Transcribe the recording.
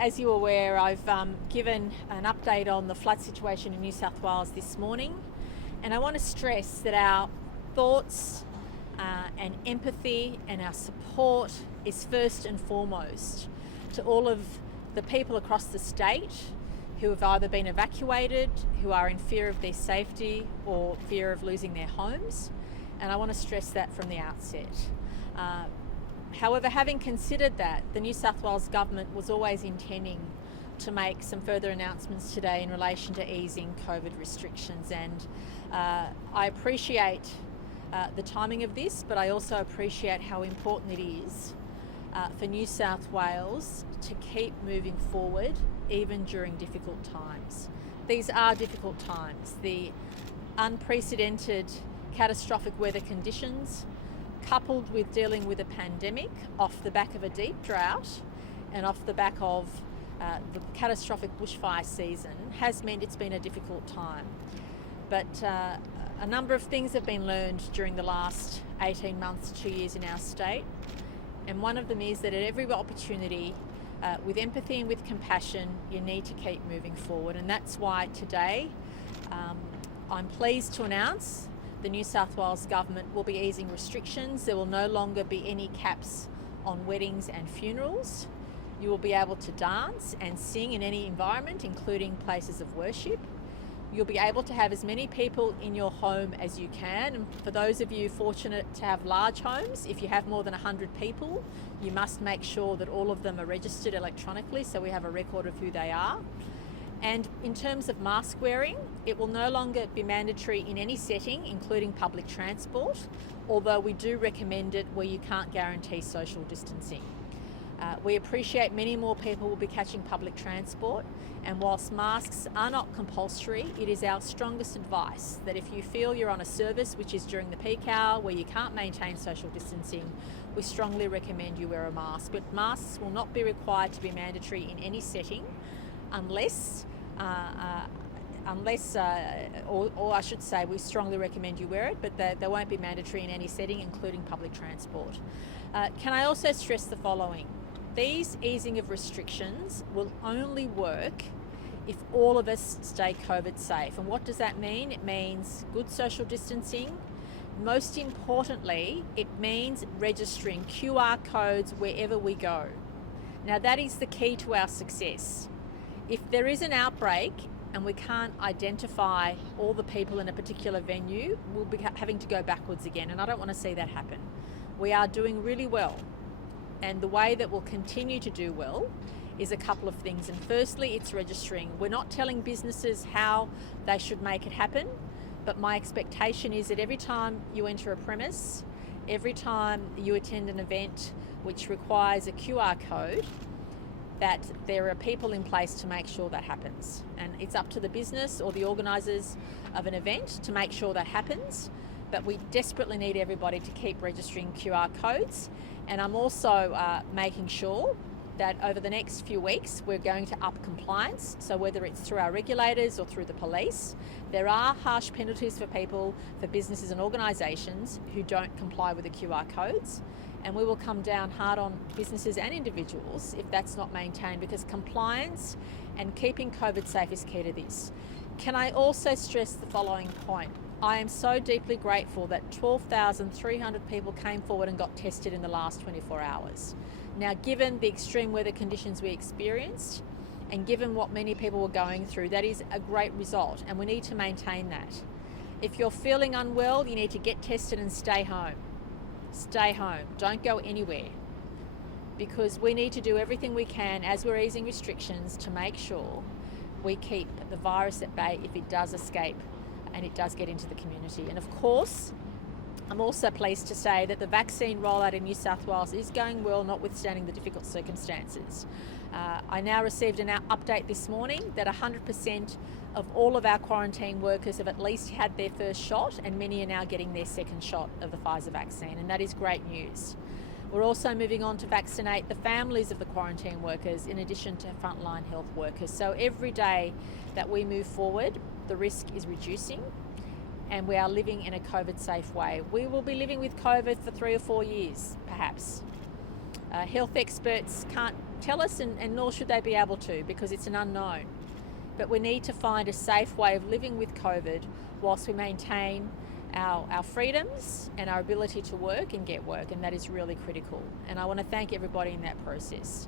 as you're aware, I've given an update on the flood situation in New South Wales this morning, and I want to stress that our thoughts and empathy and our support is first and foremost to all of the people across the state who have either been evacuated, who are in fear of their safety or fear of losing their homes, and I want to stress that from the outset. However, having considered that, the New South Wales Government was always intending to make some further announcements today in relation to easing COVID restrictions, and I appreciate the timing of this, but I also appreciate how important it is for New South Wales to keep moving forward even during difficult times. These are difficult times. The unprecedented catastrophic weather conditions, coupled with dealing with a pandemic off the back of a deep drought and off the back of the catastrophic bushfire season, has meant it's been a difficult time. But a number of things have been learned during the last 18 months, 2 years in our state, and one of them is that at every opportunity, with empathy and with compassion, you need to keep moving forward. And that's why today I'm pleased to announce the New South Wales Government will be easing restrictions. There will no longer be any caps on weddings and funerals. You will be able to dance and sing in any environment, including places of worship. You'll be able to have as many people in your home as you can. And for those of you fortunate to have large homes, if you have more than 100 people, you must make sure that all of them are registered electronically so we have a record of who they are. And in terms of mask wearing, it will no longer be mandatory in any setting, including public transport, although we do recommend it where you can't guarantee social distancing. We appreciate many more people will be catching public transport, and whilst masks are not compulsory, it is our strongest advice that if you feel you're on a service which is during the peak hour where you can't maintain social distancing, we strongly recommend you wear a mask. But masks will not be required to be mandatory in any setting unless or I should say, we strongly recommend you wear it, but they won't be mandatory in any setting, including public transport. Can I also stress the following? These easing of restrictions will only work if all of us stay COVID safe. And what does that mean? It means good social distancing. Most importantly, it means registering QR codes wherever we go. Now that is the key to our success. If there is an outbreak and we can't identify all the people in a particular venue, we'll be having to go backwards again, and I don't want to see that happen. We are doing really well, and the way that we'll continue to do well is a couple of things. And firstly, it's registering. We're not telling businesses how they should make it happen, but my expectation is that every time you enter a premise, every time you attend an event which requires a QR code, that there are people in place to make sure that happens. And it's up to the business or the organisers of an event to make sure that happens, but we desperately need everybody to keep registering QR codes. And I'm also making sure that over the next few weeks we're going to up compliance, so whether it's through our regulators or through the police, there are harsh penalties for people, for businesses and organisations who don't comply with the QR codes. And we will come down hard on businesses and individuals if that's not maintained, because compliance and keeping COVID safe is key to this. Can I also stress the following point? I am so deeply grateful that 12,300 people came forward and got tested in the last 24 hours. Now, given the extreme weather conditions we experienced and given what many people were going through, that is a great result, and we need to maintain that. If you're feeling unwell, you need to get tested and stay home. Stay home, don't go anywhere, because we need to do everything we can as we're easing restrictions to make sure we keep the virus at bay if it does escape and it does get into the community. And of course, I'm also pleased to say that the vaccine rollout in New South Wales is going well, notwithstanding the difficult circumstances. I now received an update this morning that 100% of all of our quarantine workers have at least had their first shot, and many are now getting their second shot of the Pfizer vaccine, and that is great news. We're also moving on to vaccinate the families of the quarantine workers in addition to frontline health workers. So every day that we move forward, the risk is reducing, and we are living in a COVID safe way. We will be living with COVID for 3 or 4 years, perhaps. Health experts can't tell us, and nor should they be able to, because it's an unknown. But we need to find a safe way of living with COVID whilst we maintain our freedoms and our ability to work and get work, and that is really critical. And I want to thank everybody in that process.